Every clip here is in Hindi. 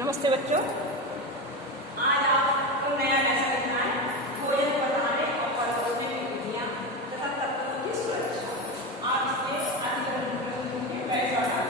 नमस्ते बच्चों, आज आपको नया लेसन लिखना है। भोजन बनाने और परोसने की विधियां तथा तत्वों की सुरक्षा। आप इसके अधिकरण में बैठ जाना।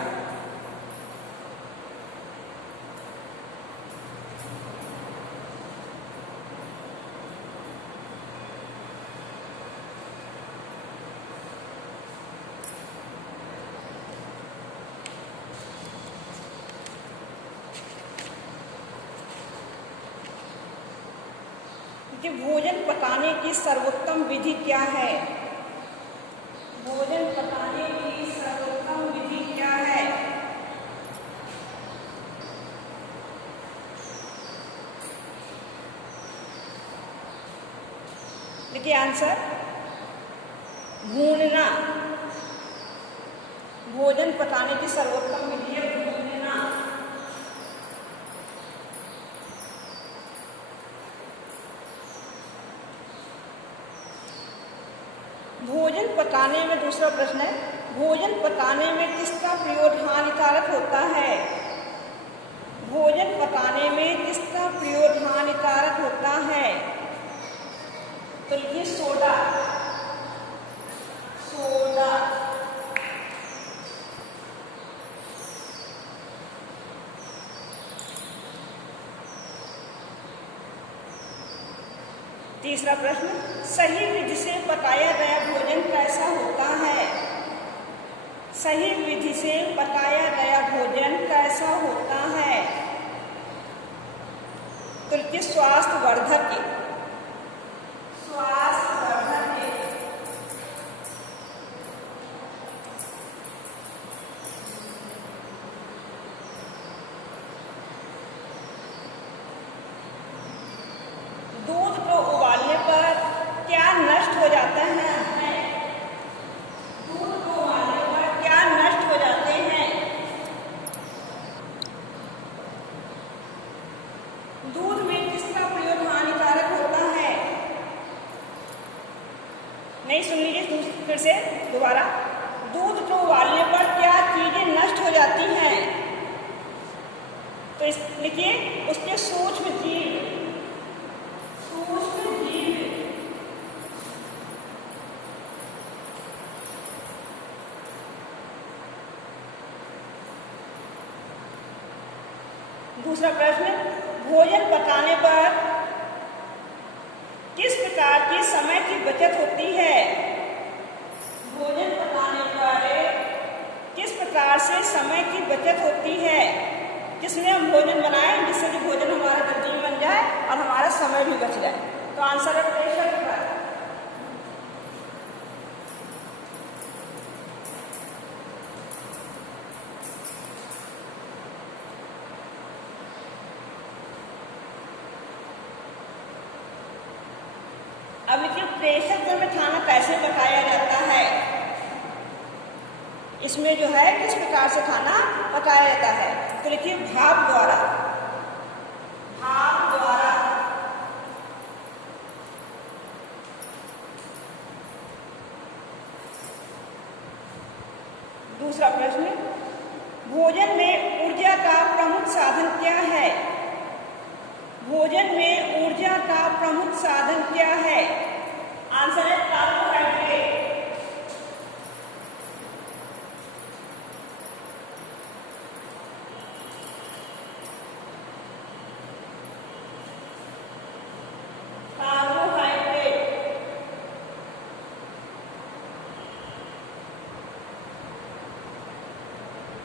कि भोजन पकाने की सर्वोत्तम विधि क्या है? भोजन पकाने की सर्वोत्तम विधि क्या है? देखिए आंसर, भूनना। भोजन पकाने की सर्वोत्तम विधि है भूनना। भोजन पकाने में दूसरा प्रश्न है, भोजन पकाने में किसका प्रयोग हानिकारक होता है? भोजन पकाने में किसका प्रयोग हानिकारक होता है? तो लिखिए सोडा। सोडा। तीसरा प्रश्न, सही विधि से पकाया गया भोजन कैसा होता है? सही विधि से पकाया गया भोजन कैसा होता है? तो लिखिए स्वास्थ्यवर्धक। स्वास्थ्यवर्धक। दूध को उबालने पर क्या नष्ट हो जाता है? दूध को उबालने पर क्या नष्ट हो जाते हैं? दूध में किसका प्रयोग हानिकारक होता है? नहीं, सुन लीजिए फिर से दोबारा। दूध को उबालने पर क्या चीजें नष्ट हो जाती हैं? तो लिखिए उसके सूक्ष्म जीव। दूसरा प्रश्न, भोजन पकाने पर किस प्रकार की समय की बचत होती है? भोजन पकाने पर किस प्रकार से समय की बचत होती है? जिसमें हम भोजन बनाएं जिससे कि भोजन हमारा जल्दी बन जाए और हमारा समय भी बच जाए। तो आंसर है प्रेशर कुकर। अब देखिए प्रेशर कुकर में खाना कैसे पकाया जाता है? इसमें जो है किस प्रकार से खाना पकाया जाता है? तो देखिए भाप द्वारा। भाप द्वारा। दूसरा प्रश्न, भोजन में ऊर्जा का प्रमुख साधन क्या है? भोजन में ऊर्जा का प्रमुख साधन क्या है? आंसर है कार्बोहाइड्रेट। कार्बोहाइड्रेट।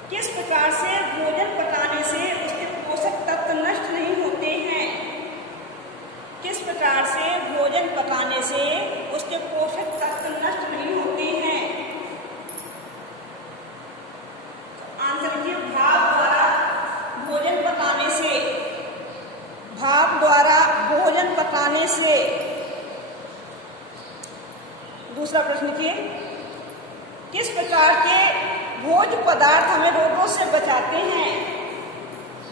किस प्रकार से भोजन पकाने से उसके पोषक तत्व नष्ट नहीं होते हैं? किस प्रकार से भोजन पकाने से उसके पोषक तत्व नष्ट नहीं होते हैं? आंसर लिखिए भाप द्वारा भोजन पकाने से। भाप द्वारा भोजन पकाने से। दूसरा प्रश्न लिखिए, किस प्रकार के भोज्य पदार्थ हमें रोगों से बचाते हैं?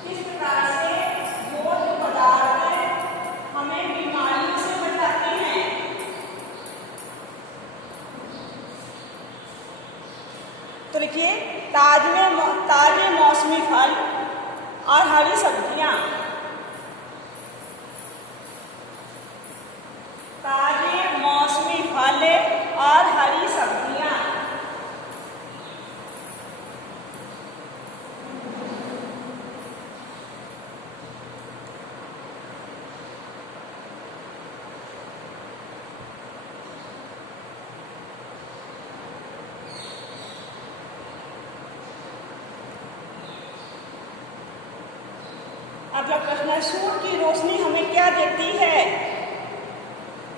किस प्रकार से भोज्य पदार्थ हमें बीमारियों से बचाते हैं? तो देखिए ताजे मौसमी फल और हरी सब्जियां। अगला प्रश्न है, सूर्य की रोशनी हमें क्या देती है?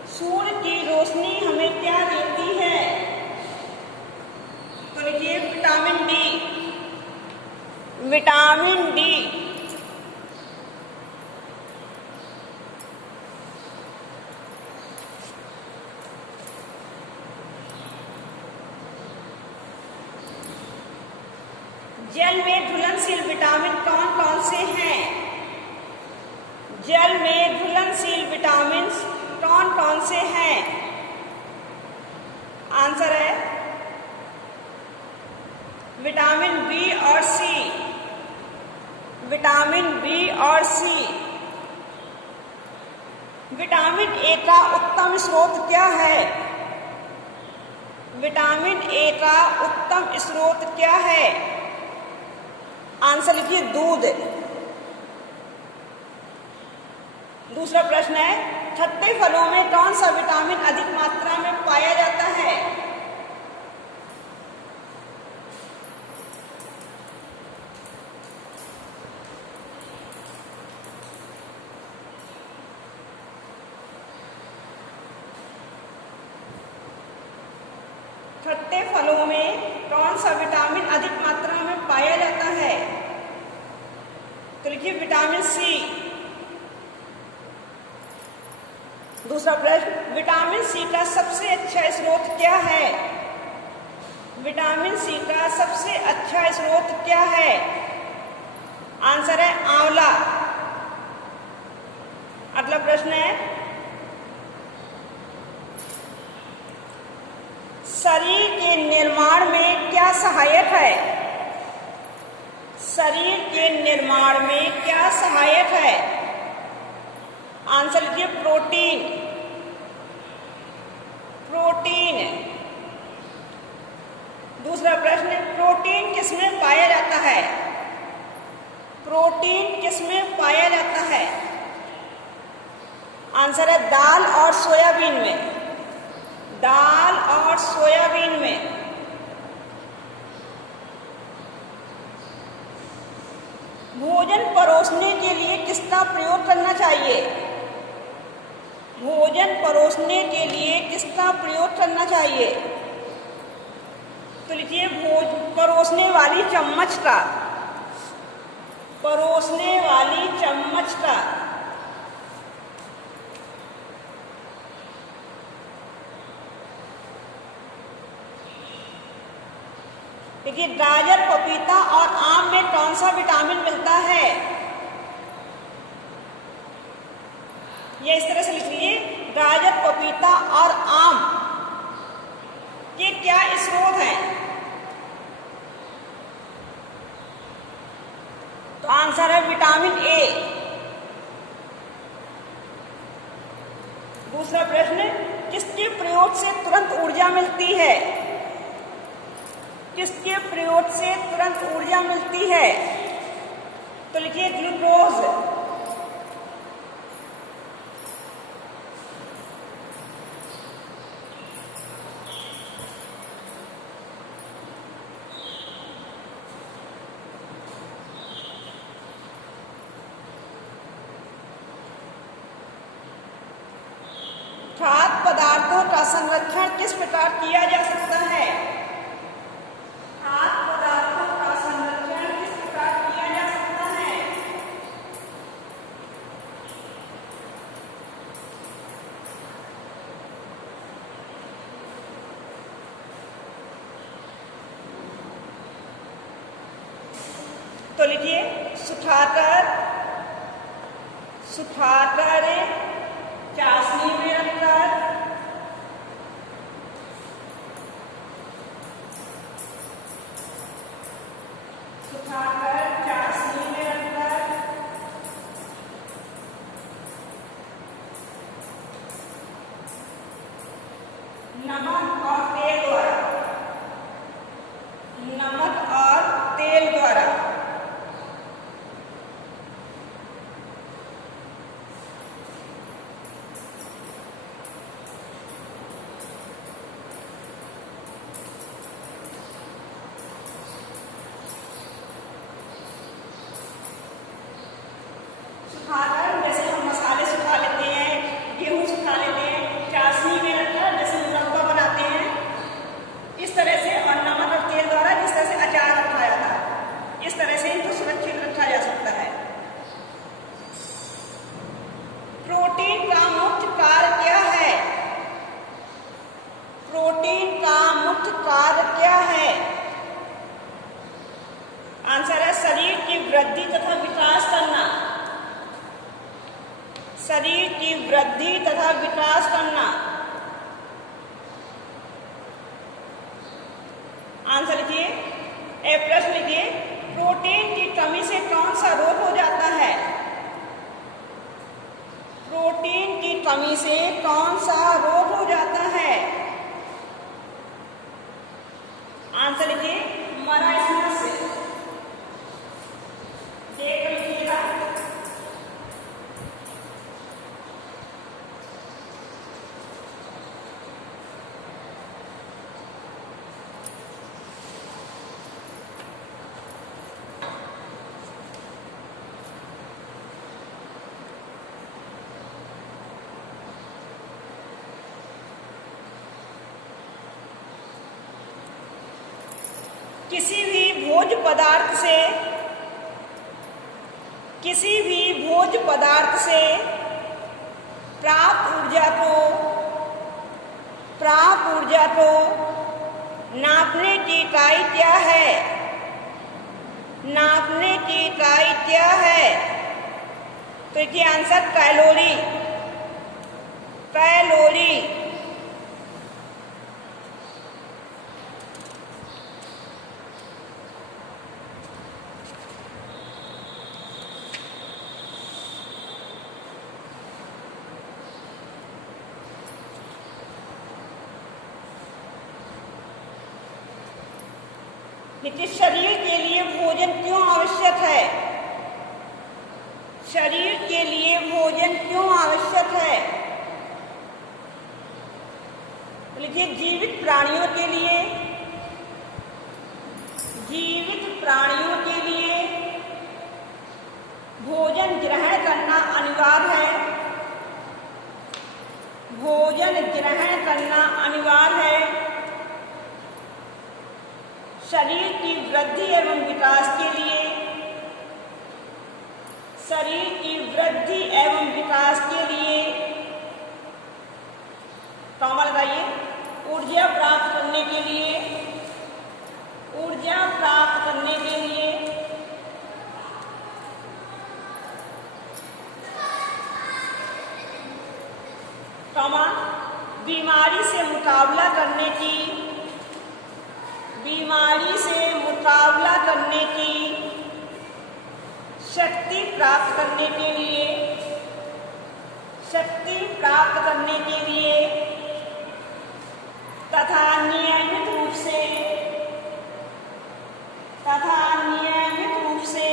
सूर्य की रोशनी हमें क्या देती है? तो लिखिए विटामिन डी। Vitamin D. जल में घुलनशील विटामिन कौन कौन से हैं? जल में घुलनशील विटामिन कौन कौन से हैं? आंसर है विटामिन बी और सी। विटामिन बी और सी। विटामिन ए का उत्तम स्रोत क्या है? विटामिन ए का उत्तम स्रोत क्या है? आंसर लिखिए दूध। दूसरा प्रश्न है, खट्टे फलों में कौन सा विटामिन अधिक मात्रा में पाया जाता है? खट्टे फलों में कौन सा विटामिन अधिक मात्रा में पाया जाता है? तो लिखिए विटामिन सी। दूसरा प्रश्न, विटामिन सी का सबसे अच्छा स्रोत क्या है? विटामिन सी का सबसे अच्छा स्रोत क्या है? आंसर है आंवला। अगला प्रश्न है, शरीर के निर्माण में क्या सहायक है? शरीर के निर्माण में क्या सहायक है? आंसर लिखिए प्रोटीन। प्रोटीन। दूसरा प्रश्न, प्रोटीन किसमें पाया जाता है? प्रोटीन किसमें पाया जाता है? आंसर है दाल और सोयाबीन में। दाल और सोयाबीन में। भोजन परोसने के लिए किसका प्रयोग करना चाहिए? भोजन परोसने के लिए किसका प्रयोग करना चाहिए? तो लिखिए परोसने वाली चम्मच का। परोसने वाली चम्मच का। देखिए गाजर, पपीता और आम में कौन सा विटामिन मिलता है? ये इस तरह से लिख लीजिए, गाजर, पपीता और आम के क्या स्रोत हैं? तो आंसर है विटामिन ए। दूसरा प्रश्न, किसके प्रयोग से तुरंत ऊर्जा मिलती है? किसके प्रयोग से तुरंत ऊर्जा मिलती है? तो लिखिए ग्लूकोज। खाद्य पदार्थों का संरक्षण किस प्रकार किया जा सकता है? खाद्य पदार्थों का संरक्षण किस प्रकार किया जा सकता है? तो लिखिए सुखाकर चाशनी में रखकर, सुखाकर चाशनी में रखकर, नमक और तेल द्वारा, नमक और तेल द्वारा किस तरह से इनको सुरक्षित रखा जा सकता है? प्रोटीन का मुख्य कार्य क्या है? प्रोटीन का मुख्य कार्य क्या है? आंसर है शरीर की वृद्धि तथा विकास करना। शरीर की वृद्धि तथा विकास करना। आंसर लिखिए। ए प्रश्न लिखिए, प्रोटीन की कमी से कौन सा रोग हो जाता है? प्रोटीन की कमी से कौन सा रोग हो जाता है? आंसर लिखिए, मराइसिस। देख लीजिएगा। किसी भी भोज्य पदार्थ से प्राप्त ऊर्जा को नापने की इकाई क्या है? नापने की इकाई क्या है? तो ये आंसर कैलोरी। देखिए, शरीर के लिए भोजन क्यों आवश्यक है? शरीर के लिए भोजन क्यों आवश्यक है? लिखिए, जीवित प्राणियों के लिए भोजन ग्रहण करना अनिवार्य है। भोजन ग्रहण करना अनिवार्य है। शरीर की वृद्धि एवं विकास के लिए कॉमा लगाइए। ऊर्जा प्राप्त करने के लिए कॉमा बीमारी से मुकाबला करने की शक्ति प्राप्त करने के लिए तथा नियमित रूप से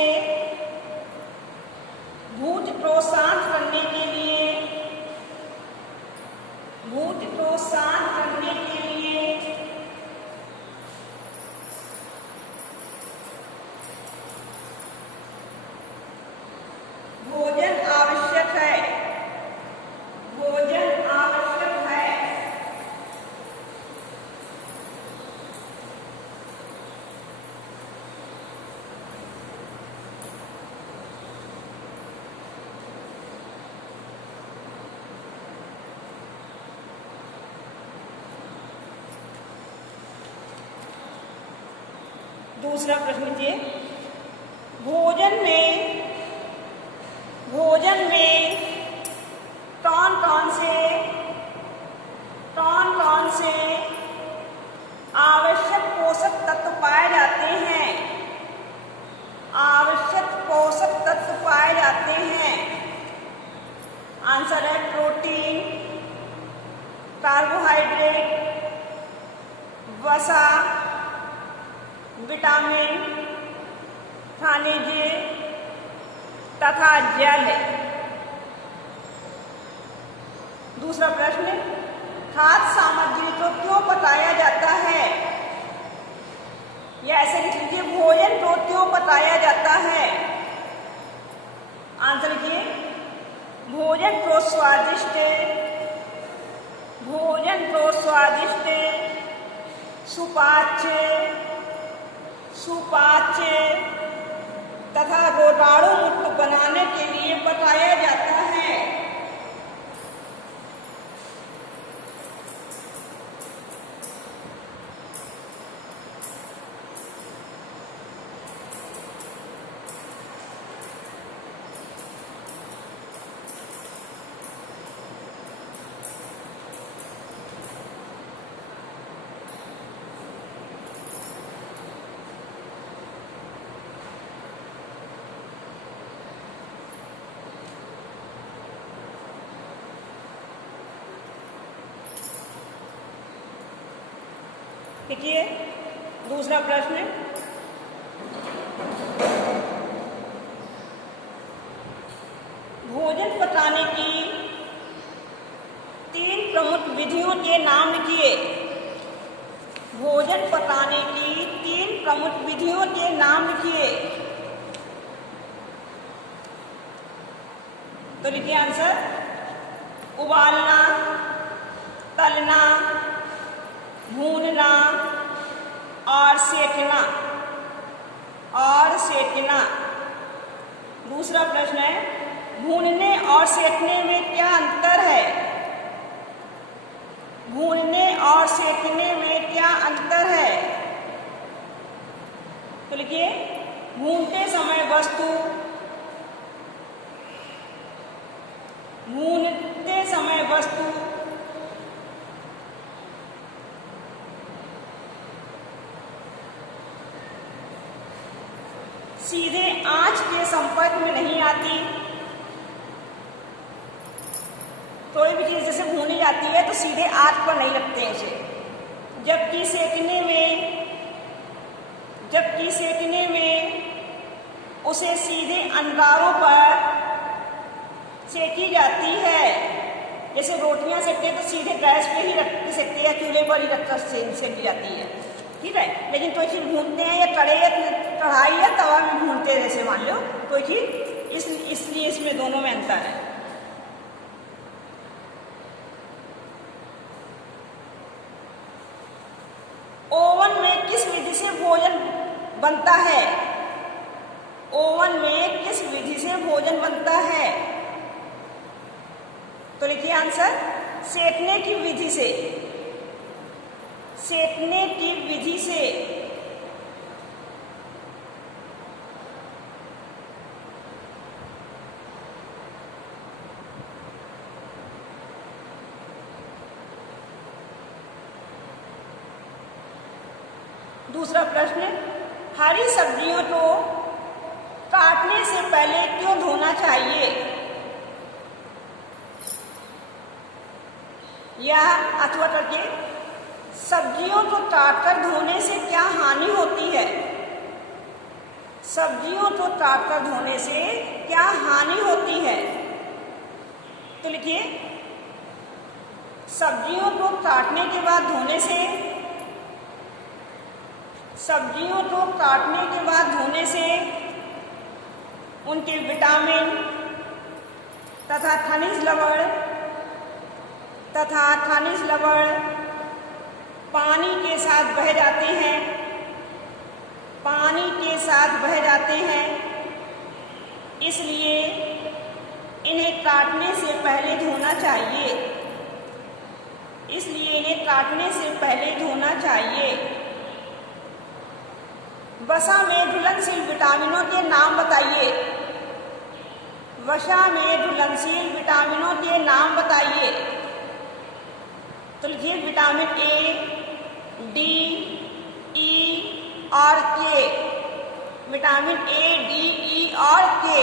भूत को शांत करने के लिए भोजन आवश्यक है। दूसरा प्रश्न लीजिए। भोजन में कौन कौन से आवश्यक पोषक तत्व पाए जाते हैं? आंसर है प्रोटीन, कार्बोहाइड्रेट, वसा, विटामिन, खनिज तथा जल। दूसरा प्रश्न, खाद्य सामग्री को क्यों पकाया जाता है? या ऐसे लिख लीजिए, भोजन को क्यों पकाया जाता है? आंसर लिखिए, भोजन को स्वादिष्ट, सुपाच्य तथा रोगाणु मुक्त बनाने के लिए बताया जाता है। देखिए दूसरा प्रश्न, भोजन पकाने की 3 प्रमुख विधियों के नाम लिखिए। भोजन पकाने की 3 प्रमुख विधियों के नाम लिखिए। तो लिखिए आंसर, उबालना, तलना, भूनना और सेकना। दूसरा प्रश्न है, भूनने और सेकने में क्या अंतर है? भूनने और सेकने में क्या अंतर है? तो लिखिए, भूनते समय वस्तु सीधे आंच के संपर्क में नहीं आती। कोई भी चीज जैसे भूनी जाती है तो सीधे आंच पर नहीं लगते हैं इसे, जबकि सेकने में उसे सीधे अंगारों पर सेकी जाती है। जैसे रोटियां सेकते हैं तो सीधे गैस पे ही रख सकते हैं, चूल्हे पर ही रखकर सेकी जाती है, ठीक है। लेकिन कोई चीज भूनते हैं या कढ़ाई या तवा में भूनते हैं, जैसे मान लो कोई चीज, इसलिए इसमें दोनों में अंतर है। ओवन में किस विधि से भोजन बनता है? ओवन में किस विधि से भोजन बनता है? तो लिखिए आंसर, सेकने की विधि से। दूसरा प्रश्न, हरी सब्जियों को काटने से पहले क्यों धोना चाहिए? या अथवा करके, सब्जियों को काटकर धोने से क्या हानि होती है? सब्जियों को काटकर धोने से क्या हानि होती है? तो लिखिए, सब्जियों को काटने के बाद धोने से उनके विटामिन तथा खनिज लवण पानी के साथ बह जाते हैं। इसलिए इन्हें काटने से पहले धोना चाहिए। वसा में घुलनशील विटामिनों के नाम बताइए। तो लिखिए, विटामिन ए, डी, ई और के। विटामिन ए, डी, ई और के।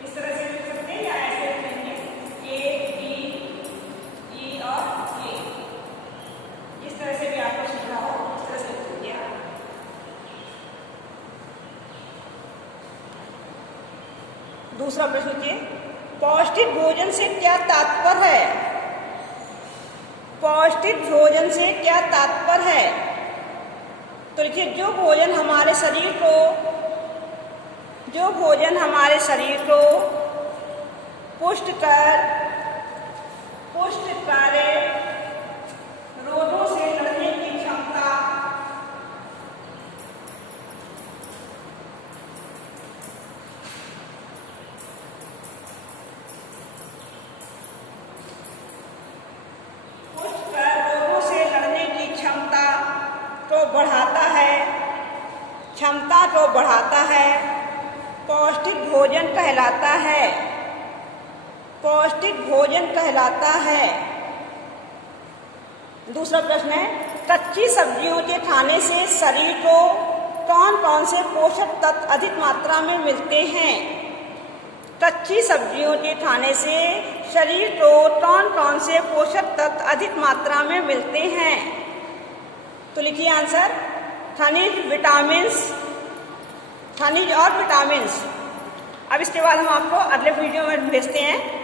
इस तरह से लिख सकते हैं या ऐसे लिखेंगे, ए, डी, ई और के। इस तरह से भी आपको सीखना हो, इस तरह से लिखिए। दूसरा प्रश्न लिखिए, पौष्टिक भोजन से क्या तात्पर्य है? पौष्टिक भोजन से क्या तात्पर्य है? तो देखिए, जो भोजन हमारे शरीर को पुष्ट करे, रोगों से लड़ने की क्षमता, क्षमता को बढ़ाता है, पौष्टिक भोजन कहलाता है। पौष्टिक भोजन कहलाता है। दूसरा प्रश्न है, कच्ची सब्जियों के खाने से शरीर को कौन कौन से पोषक तत्व अधिक मात्रा में मिलते हैं? कच्ची सब्जियों के खाने से शरीर को कौन कौन से पोषक तत्व अधिक मात्रा में मिलते हैं? तो लिखिए आंसर, खनिज और विटामिन्स। अब इसके बाद हम आपको अगले वीडियो में भेजते हैं।